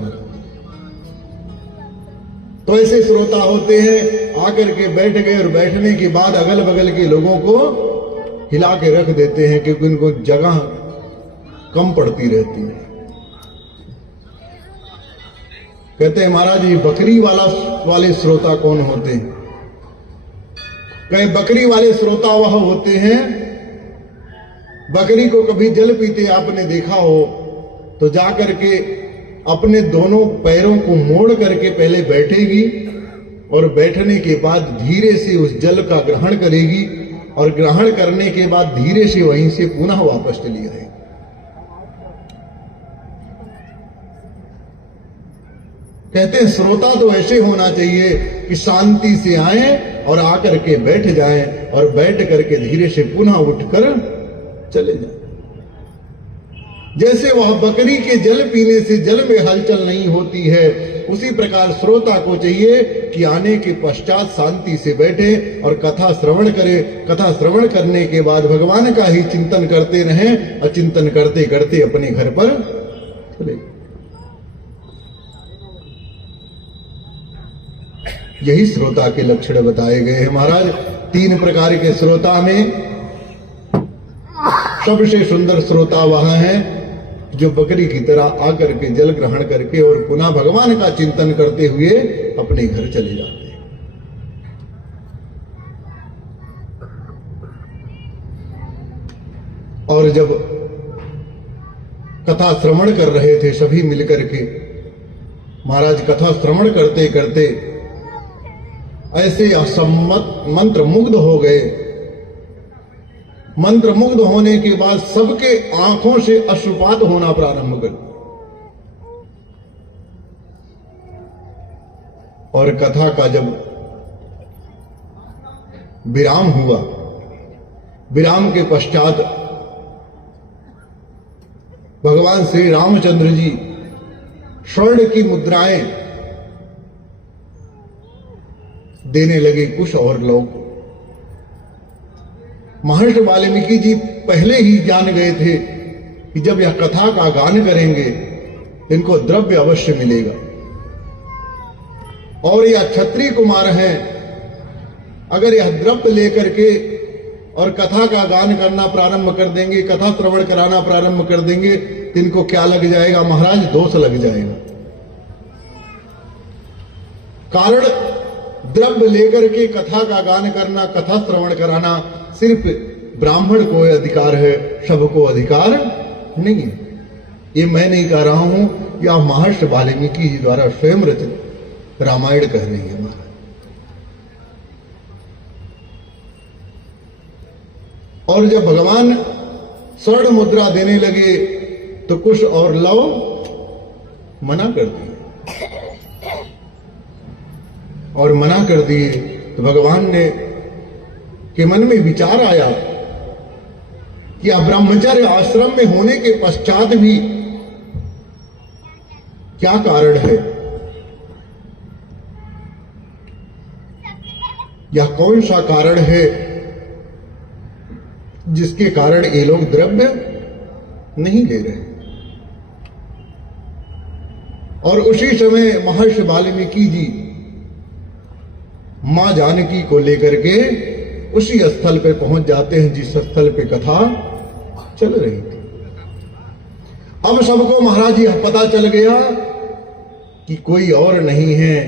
तो ऐसे श्रोता होते हैं, आकर के बैठ गए और बैठने के बाद अगल बगल के लोगों को हिला के रख देते हैं, क्योंकि उनको जगह कम पड़ती रहती है। कहते हैं महाराज ये बकरी वाले श्रोता कौन होते हैं? कहे बकरी वाले श्रोता वह होते हैं, बकरी को कभी जल पीते आपने देखा हो तो जाकर के अपने दोनों पैरों को मोड़ करके पहले बैठेगी और बैठने के बाद धीरे से उस जल का ग्रहण करेगी और ग्रहण करने के बाद धीरे से वहीं से पुनः वापस चली आएगी। कहते हैं श्रोता तो ऐसे होना चाहिए कि शांति से आए और आकर के बैठ जाएं और बैठ करके धीरे से पुनः उठकर चले जाएं। जैसे वह बकरी के जल पीने से जल में हलचल नहीं होती है, उसी प्रकार श्रोता को चाहिए कि आने के पश्चात शांति से बैठे और कथा श्रवण करे। कथा श्रवण करने के बाद भगवान का ही चिंतन करते रहें और चिंतन करते करते अपने घर पर चले। यही श्रोता के लक्षण बताए गए हैं महाराज। 3 प्रकार के श्रोता में सबसे सुंदर श्रोता वह है जो बकरी की तरह आकर के जल ग्रहण करके और पुनः भगवान का चिंतन करते हुए अपने घर चले जाते हैं। और जब कथा श्रवण कर रहे थे सभी मिलकर के, महाराज कथा श्रवण करते करते ऐसे असम्मत मंत्र मुग्ध हो गए। मंत्र मुग्ध होने के बाद सबके आंखों से अश्रुपात होना प्रारंभ कर और कथा का जब विराम हुआ, विराम के पश्चात भगवान श्री रामचंद्र जी स्वर्ण की मुद्राएं देने लगे कुश और लोग। महर्षि वाल्मीकि जी पहले ही जान गए थे कि जब यह कथा का गान करेंगे इनको द्रव्य अवश्य मिलेगा, और यह क्षत्रिय कुमार हैं, अगर यह द्रव्य लेकर के और कथा का गान करना प्रारंभ कर देंगे, कथा श्रवण कराना प्रारंभ कर देंगे तो इनको क्या लग जाएगा महाराज? दोष लग जाएगा। कारण द्रव्य लेकर के कथा का गान करना, कथा श्रवण कराना सिर्फ ब्राह्मण को अधिकार है, सबको अधिकार नहीं है। ये मैं नहीं कह रहा हूं, या महर्षि वाल्मीकि जी द्वारा स्वयं रचित रामायण कह रही है महाराज। और जब भगवान स्वर्ण मुद्रा देने लगे तो कुश और लव मना कर दिए, और मना कर दिए तो भगवान ने के मन में विचार आया कि अब ब्रह्मचर्य आश्रम में होने के पश्चात भी क्या कारण है, या कौन सा कारण है जिसके कारण ये लोग द्रव्य नहीं ले रहे। और उसी समय महर्षि वाल्मीकि जी मां जानकी को लेकर के उसी स्थल पे पहुंच जाते हैं जिस स्थल पे कथा चल रही थी। अब सबको महाराज यह पता चल गया कि कोई और नहीं है,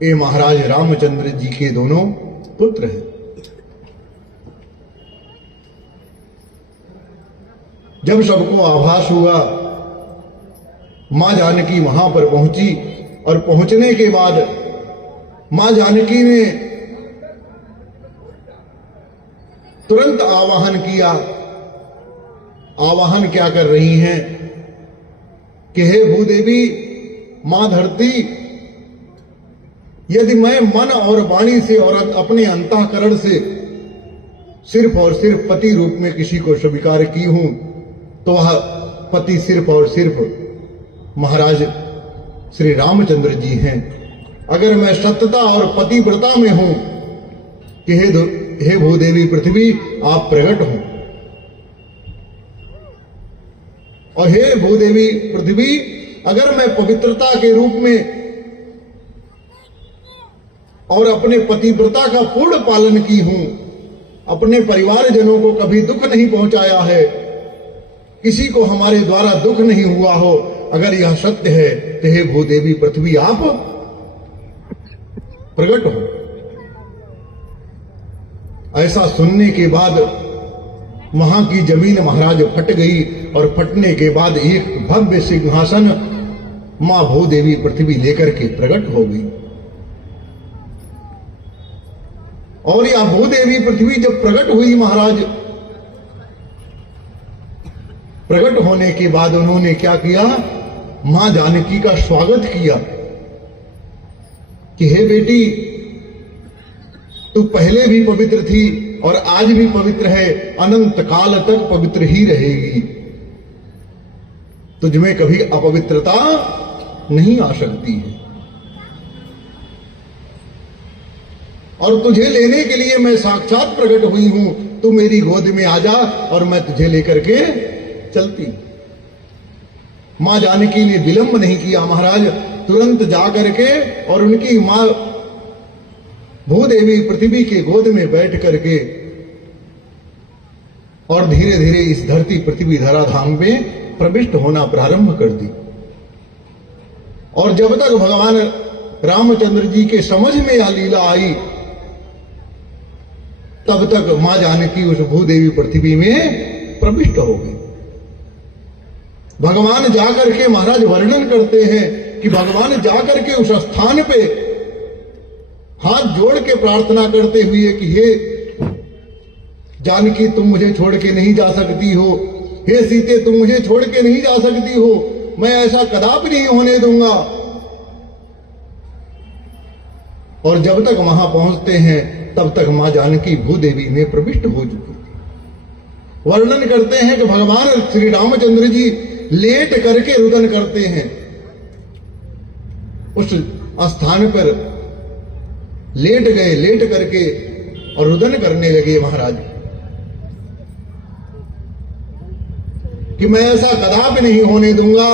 ये महाराज रामचंद्र जी के दोनों पुत्र हैं। जब सबको आभास हुआ, मां जानकी वहां पर पहुंची और पहुंचने के बाद मां जानकी ने तुरंत आवाहन किया। आवाहन क्या कर रही हैं कि हे भूदेवी, मां धरती, यदि मैं मन और वाणी से और अपने अंतःकरण से सिर्फ और सिर्फ पति रूप में किसी को स्वीकार की हूं, तो वह पति सिर्फ और सिर्फ महाराज श्री रामचंद्र जी हैं। अगर मैं सत्यता और पतिव्रता में हूं कि हे भूदेवी पृथ्वी, आप प्रकट हो, और हे भूदेवी पृथ्वी, अगर मैं पवित्रता के रूप में और अपने पतिव्रता का पूर्ण पालन की हूं, अपने परिवारजनों को कभी दुख नहीं पहुंचाया है, किसी को हमारे द्वारा दुख नहीं हुआ हो, अगर यह सत्य है तो हे भूदेवी पृथ्वी, आप प्रकट हो। ऐसा सुनने के बाद वहां की जमीन महाराज फट गई और फटने के बाद एक भव्य सिंहासन मां भूदेवी पृथ्वी लेकर के प्रकट हो गई। और यह भूदेवी पृथ्वी जब प्रकट हुई महाराज, प्रकट होने के बाद उन्होंने क्या किया, मां जानकी का स्वागत किया कि हे बेटी, तू पहले भी पवित्र थी और आज भी पवित्र है, अनंत काल तक पवित्र ही रहेगी, तुझमें कभी अपवित्रता नहीं आ सकती है। और तुझे लेने के लिए मैं साक्षात प्रकट हुई हूं, तू मेरी गोद में आ जा और मैं तुझे लेकर के चलती। मां जानकी ने विलंब नहीं किया महाराज, तुरंत जाकर के और उनकी मां भूदेवी पृथ्वी के गोद में बैठ करके और धीरे धीरे इस धरती पृथ्वी धराधाम में प्रविष्ट होना प्रारंभ कर दी। और जब तक भगवान रामचंद्र जी के समझ में यह लीला आई, तब तक मां जानकी उस भूदेवी पृथ्वी में प्रविष्ट हो गई। भगवान जाकर के महाराज वर्णन करते हैं कि भगवान जाकर के उस स्थान पे हाथ जोड़ के प्रार्थना करते हुए कि हे जानकी, तुम मुझे छोड़ के नहीं जा सकती हो, हे सीते, तुम मुझे छोड़ के नहीं जा सकती हो, मैं ऐसा कदापि नहीं होने दूंगा। और जब तक वहां पहुंचते हैं तब तक मां जानकी भूदेवी में प्रविष्ट हो चुकी। वर्णन करते हैं कि भगवान श्री रामचंद्र जी लेट करके रुदन करते हैं, उस स्थान पर लेट गए, लेट करके और रुदन करने लगे महाराज कि मैं ऐसा कदापि नहीं होने दूंगा,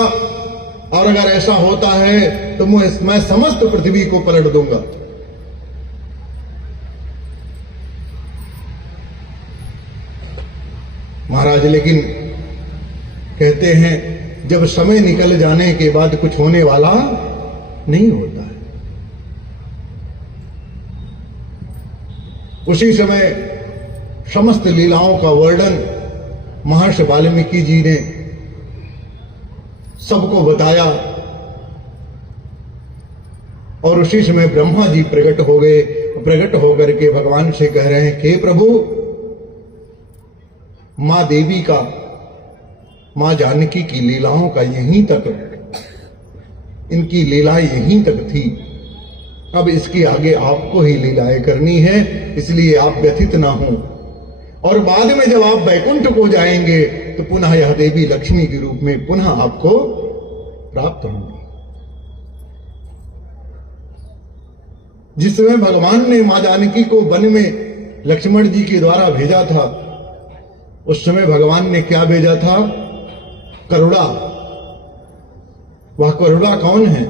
और अगर ऐसा होता है तो मैं समस्त पृथ्वी को पलट दूंगा। महाराज लेकिन कहते हैं जब समय निकल जाने के बाद कुछ होने वाला नहीं होता है। उसी समय समस्त लीलाओं का वर्णन महर्षि वाल्मीकि जी ने सबको बताया, और उसी समय ब्रह्मा जी प्रकट हो गए। प्रकट होकर के भगवान से कह रहे हैं कि प्रभु, मां देवी का, मां जानकी की लीलाओं का यहीं तक, इनकी लीलाएं यहीं तक थी, अब इसके आगे आपको ही लीलाएं करनी है, इसलिए आप व्यथित ना हो। और बाद में जब आप वैकुंठ को जाएंगे तो पुनः यह देवी लक्ष्मी के रूप में पुनः आपको प्राप्त होंगी। जिस समय भगवान ने मां जानकी को वन में लक्ष्मण जी के द्वारा भेजा था, उस समय भगवान ने क्या भेजा था? करुणा। वह करुणा कौन है?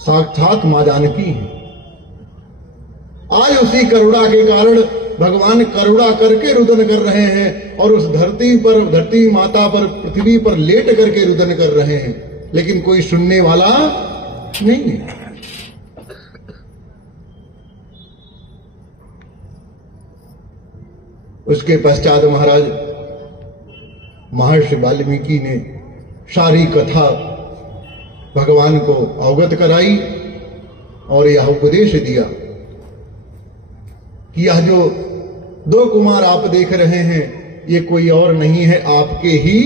साक्षात मां जानकी है। आज उसी करुणा के कारण भगवान करुणा करके रुदन कर रहे हैं, और उस धरती माता पर, पृथ्वी पर लेट करके रुदन कर रहे हैं, लेकिन कोई सुनने वाला नहीं है। उसके पश्चात महाराज महर्षि वाल्मीकि ने सारी कथा भगवान को अवगत कराई और यह उपदेश दिया कि यह जो दो कुमार आप देख रहे हैं ये कोई और नहीं है, आपके ही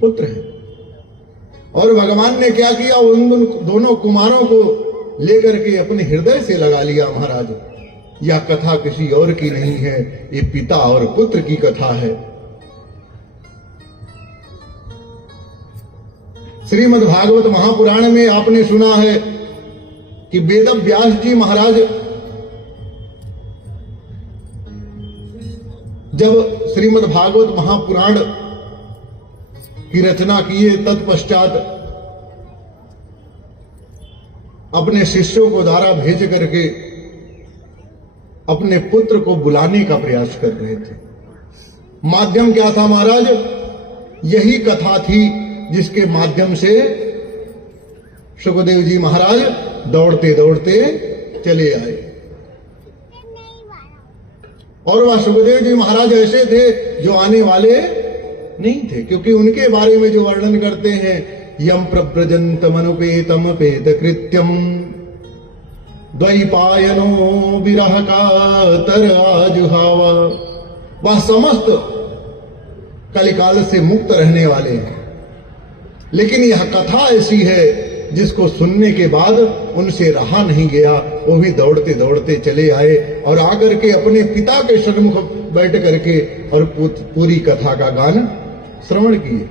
पुत्र हैं। और भगवान ने क्या किया, उन दोनों कुमारों को लेकर के अपने हृदय से लगा लिया। महाराज, यह कथा किसी और की नहीं है, ये पिता और पुत्र की कथा है। श्रीमद् भागवत महापुराण में आपने सुना है कि वेद व्यास जी महाराज जब श्रीमद् भागवत महापुराण की रचना किए, तत्पश्चात अपने शिष्यों को द्वारा भेज करके अपने पुत्र को बुलाने का प्रयास कर रहे थे। माध्यम क्या था महाराज? यही कथा थी जिसके माध्यम से सुखदेव जी महाराज दौड़ते दौड़ते चले आए। और वह सुखदेव जी महाराज ऐसे थे जो आने वाले नहीं थे, क्योंकि उनके बारे में जो वर्णन करते हैं, यम प्रव्रजंतमनुपेतम पेत कृत्यम द्वैपायनो विरह कातर आजुहावा, वह समस्त कलिकाल से मुक्त रहने वाले हैं। लेकिन यह कथा ऐसी है जिसको सुनने के बाद उनसे रहा नहीं गया, वो भी दौड़ते दौड़ते चले आए और आकर के अपने पिता के सन्मुख बैठ करके और पूरी कथा का गान श्रवण किए।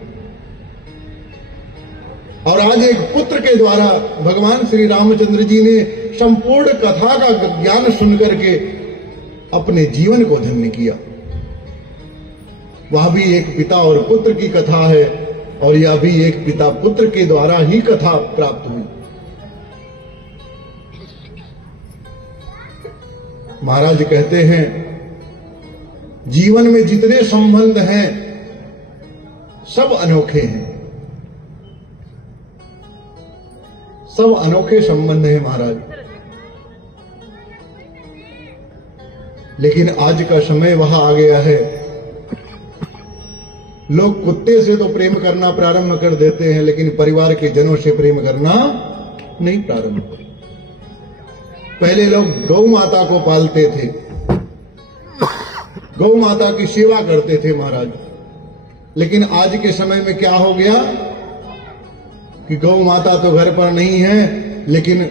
और आज एक पुत्र के द्वारा भगवान श्री रामचंद्र जी ने संपूर्ण कथा का ज्ञान सुनकर के अपने जीवन को धन्य किया। वह भी एक पिता और पुत्र की कथा है, और यह भी एक पिता पुत्र के द्वारा ही कथा प्राप्त हुई। महाराज कहते हैं, जीवन में जितने संबंध हैं सब अनोखे हैं, सब अनोखे संबंध हैं महाराज। लेकिन आज का समय वहां आ गया है, लोग कुत्ते से तो प्रेम करना प्रारंभ कर देते हैं, लेकिन परिवार के जनों से प्रेम करना नहीं प्रारंभ करते। पहले लोग गौ माता को पालते थे, गौ माता की सेवा करते थे महाराज। लेकिन आज के समय में क्या हो गया कि गौ माता तो घर पर नहीं है, लेकिन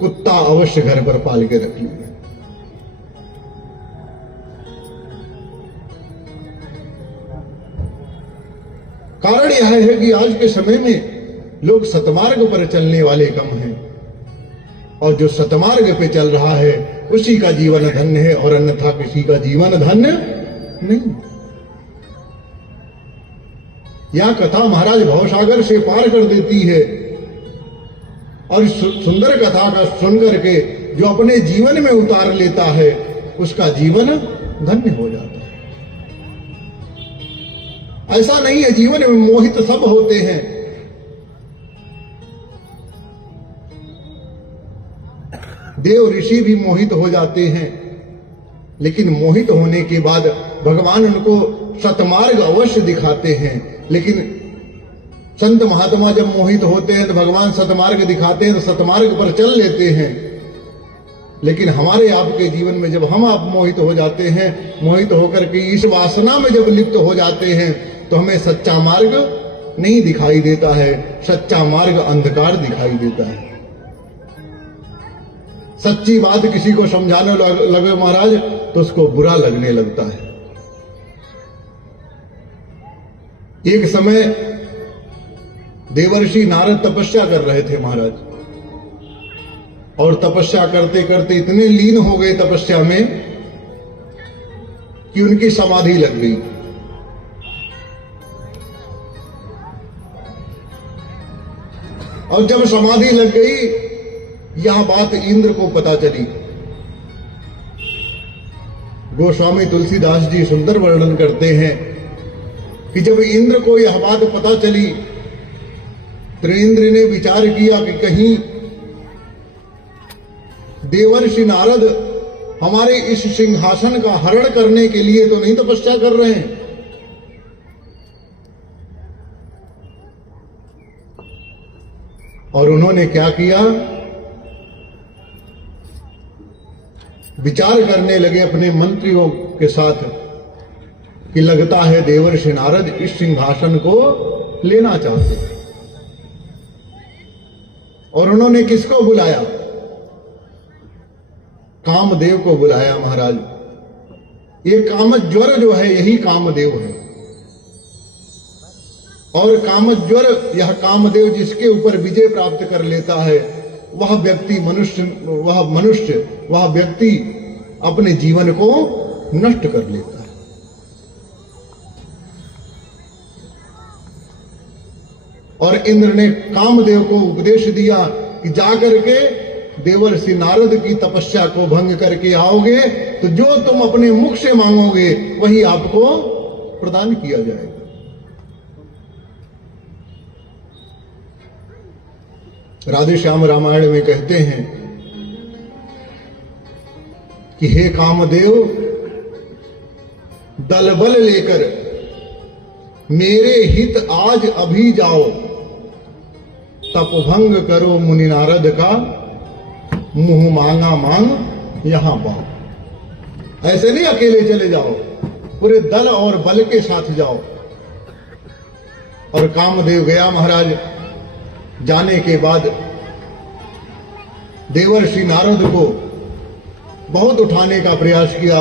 कुत्ता अवश्य घर पर पाल के रख लिया। कारण यह है कि आज के समय में लोग सतमार्ग पर चलने वाले कम हैं, और जो सतमार्ग पे चल रहा है उसी का जीवन धन्य है, और अन्यथा किसी का जीवन धन्य नहीं। यह कथा महाराज भवसागर से पार कर देती है, और सुंदर कथा का सुनकर के जो अपने जीवन में उतार लेता है उसका जीवन धन्य हो जाता है। ऐसा नहीं है, जीवन में मोहित सब होते हैं, देव ऋषि भी मोहित हो जाते हैं, लेकिन मोहित होने के बाद भगवान उनको सतमार्ग अवश्य दिखाते हैं। लेकिन संत महात्मा जब मोहित होते हैं तो भगवान सतमार्ग दिखाते हैं, तो सतमार्ग पर चल लेते हैं। लेकिन हमारे आपके जीवन में जब हम आप मोहित हो जाते हैं, मोहित होकर के इस वासना में जब लिप्त हो जाते हैं, तो हमें सच्चा मार्ग नहीं दिखाई देता है, सच्चा मार्ग अंधकार दिखाई देता है। सच्ची बात किसी को समझाने लगे महाराज तो उसको बुरा लगने लगता है। एक समय देवर्षि नारद तपस्या कर रहे थे महाराज, और तपस्या करते करते इतने लीन हो गए तपस्या में कि उनकी समाधि लग गई। और जब समाधि लग गई, यह बात इंद्र को पता चली। गोस्वामी तुलसीदास जी सुंदर वर्णन करते हैं कि जब इंद्र को यह बात पता चली, तो इंद्र ने विचार किया कि कहीं देवर्षि नारद हमारे इस सिंहासन का हरण करने के लिए तो नहीं तपस्या कर रहे हैं। और उन्होंने क्या किया, विचार करने लगे अपने मंत्रियों के साथ कि लगता है देवर्षि नारद इस सिंहासन को लेना चाहते हैं। और उन्होंने किसको बुलाया? कामदेव को बुलाया। महाराज, ये कामज्वर जो है यही कामदेव है। और कामज्वर, यह कामदेव जिसके ऊपर विजय प्राप्त कर लेता है, वह व्यक्ति अपने जीवन को नष्ट कर लेता है। और इंद्र ने कामदेव को उपदेश दिया कि जाकर के देवर्षि नारद की तपस्या को भंग करके आओगे तो जो तुम अपने मुख से मांगोगे वही आपको प्रदान किया जाएगा। राधे श्याम रामायण में कहते हैं कि हे कामदेव, दल बल लेकर मेरे हित आज अभी जाओ, तपभंग करो मुनि नारद का, मुंह मांगा मांग यहां पाओ। ऐसे नहीं अकेले चले जाओ, पूरे दल और बल के साथ जाओ। और कामदेव गया। महाराज, जाने के बाद देवर्षि नारद को बहुत उठाने का प्रयास किया,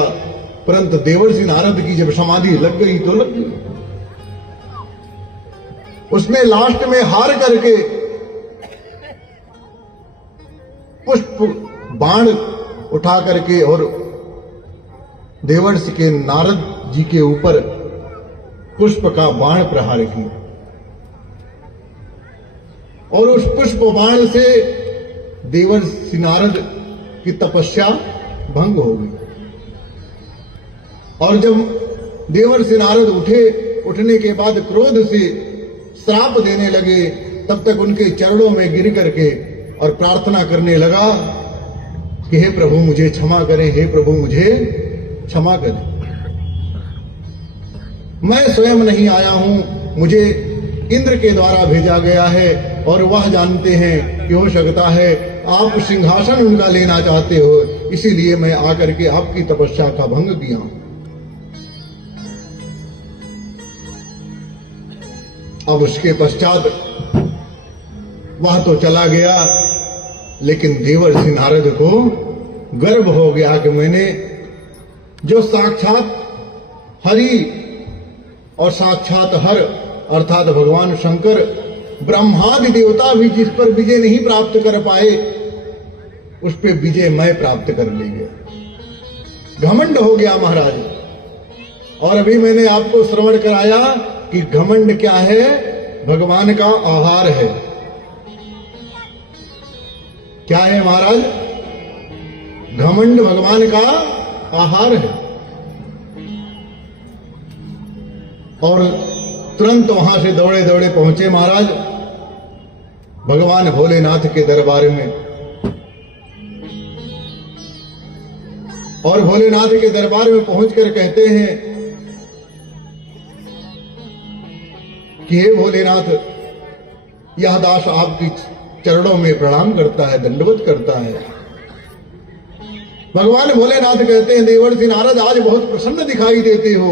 परंतु देवर्षि नारद की जब समाधि लग गई तो लग गई। उसने लास्ट में हार करके पुष्प बाण उठा करके और देवर्षि के नारद जी के ऊपर पुष्प का बाण प्रहार किया। और उस पुष्प बाण से देवर्षि नारद की तपस्या भंग हो गई। और जब देवर्षि नारद उठने के बाद क्रोध से श्राप देने लगे, तब तक उनके चरणों में गिर करके और प्रार्थना करने लगा कि हे प्रभु मुझे क्षमा करें, हे प्रभु मुझे क्षमा करें, मैं स्वयं नहीं आया हूं, मुझे इंद्र के द्वारा भेजा गया है और वह जानते हैं कि हो सकता है आप सिंहासन उनका लेना चाहते हो, इसीलिए मैं आकर के आपकी तपस्या का भंग किया। अब उसके पश्चात वह तो चला गया, लेकिन देवर्षि नारद को गर्व हो गया कि मैंने जो साक्षात हरि और साक्षात हर अर्थात भगवान शंकर, ब्रह्मादि देवता भी जिस पर विजय नहीं प्राप्त कर पाए, उस पे विजय मैं प्राप्त कर ले गया। घमंड हो गया महाराज। और अभी मैंने आपको श्रवण कराया कि घमंड क्या है? भगवान का आहार है। क्या है महाराज? घमंड भगवान का आहार है। और तुरंत वहां से दौड़े दौड़े पहुंचे महाराज भगवान भोलेनाथ के दरबार में। और भोलेनाथ के दरबार में पहुंचकर कहते हैं कि हे भोलेनाथ, यह दास आपकी चरणों में प्रणाम करता है, दंडवत करता है। भगवान भोलेनाथ कहते हैं, देवर्षि नारद आज बहुत प्रसन्न दिखाई देते हो,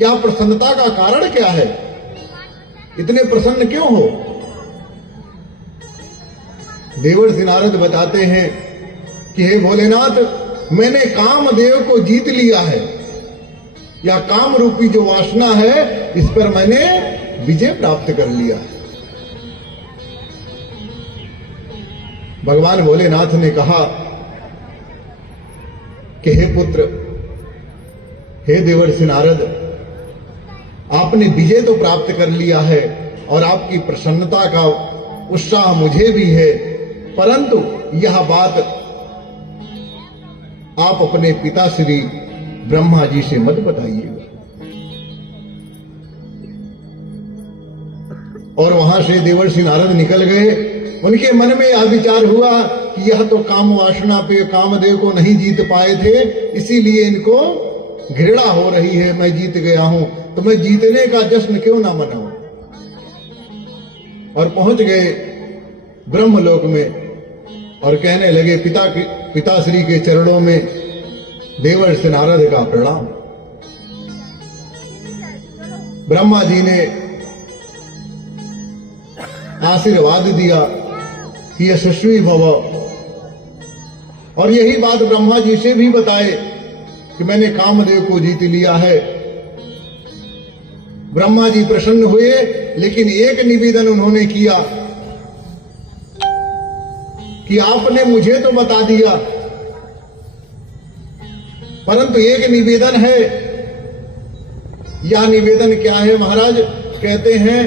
यह प्रसन्नता का कारण क्या है? इतने प्रसन्न क्यों हो? देवर्षि नारद बताते हैं कि हे भोलेनाथ, मैंने कामदेव को जीत लिया है, या काम रूपी जो वासना है इस पर मैंने विजय प्राप्त कर लिया है। भगवान भोलेनाथ ने कहा कि हे पुत्र, हे देवर्षि नारद, आपने विजय तो प्राप्त कर लिया है और आपकी प्रसन्नता का उत्साह मुझे भी है, परंतु यह बात आप अपने पिता श्री ब्रह्मा जी से मत बताइएगा। और वहां से देवर्षि नारद निकल गए। उनके मन में यह विचार हुआ कि यह तो काम वासना पे कामदेव को नहीं जीत पाए थे, इसीलिए इनको घृणा हो रही है। मैं जीत गया हूं तो मैं जीतने का जश्न क्यों ना मनाऊं। और पहुंच गए ब्रह्मलोक में और कहने लगे पिताश्री के चरणों में देवर्षि नारद का प्रणाम। ब्रह्मा जी ने आशीर्वाद दिया कि यशस्वी भव, और यही बात ब्रह्मा जी से भी बताए कि मैंने कामदेव को जीत लिया है। ब्रह्मा जी प्रसन्न हुए, लेकिन एक निवेदन उन्होंने किया कि आपने मुझे तो बता दिया, परंतु एक निवेदन है। यह निवेदन क्या है महाराज? कहते हैं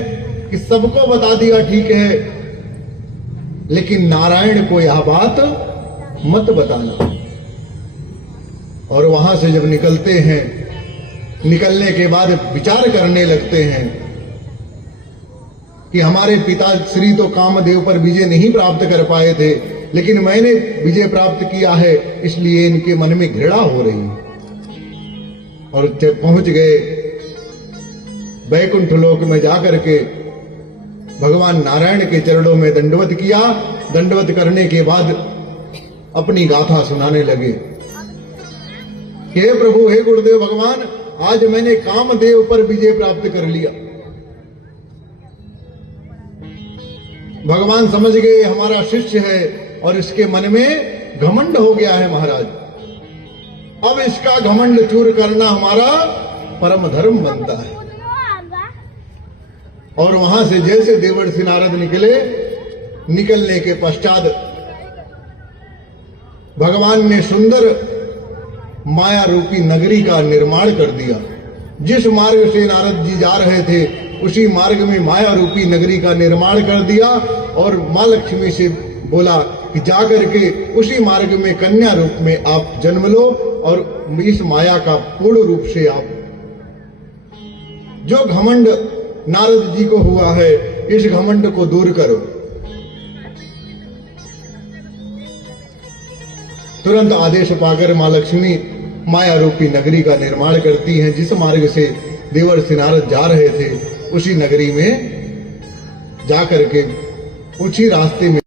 कि सबको बता दिया ठीक है, लेकिन नारायण को यह बात मत बताना। और वहां से जब निकलते हैं, निकलने के बाद विचार करने लगते हैं कि हमारे पिता श्री तो कामदेव पर विजय नहीं प्राप्त कर पाए थे, लेकिन मैंने विजय प्राप्त किया है, इसलिए इनके मन में घृणा हो रही। और जब पहुंच गए वैकुंठ लोक में जाकर के भगवान नारायण के चरणों में दंडवत किया। दंडवत करने के बाद अपनी गाथा सुनाने लगे कि हे प्रभु, हे गुरुदेव भगवान, आज मैंने कामदेव पर विजय प्राप्त कर लिया। भगवान समझ गए हमारा शिष्य है और इसके मन में घमंड हो गया है महाराज। अब इसका घमंड चूर करना हमारा परम धर्म बनता है। और वहां से जैसे देवर्षि नारद निकले, निकलने के पश्चात भगवान ने सुंदर माया रूपी नगरी का निर्माण कर दिया। जिस मार्ग से नारद जी जा रहे थे, उसी मार्ग में माया रूपी नगरी का निर्माण कर दिया। और मां लक्ष्मी से बोला कि जाकर के उसी मार्ग में कन्या रूप में आप जन्म लो और इस माया का पूर्ण रूप से आप, जो घमंड नारद जी को हुआ है, इस घमंड को दूर करो। तुरंत आदेश पाकर मां लक्ष्मी माया रूपी नगरी का निर्माण करती हैं। जिस मार्ग से देवर्षि नारद जा रहे थे, उसी नगरी में जाकर के उसी रास्ते में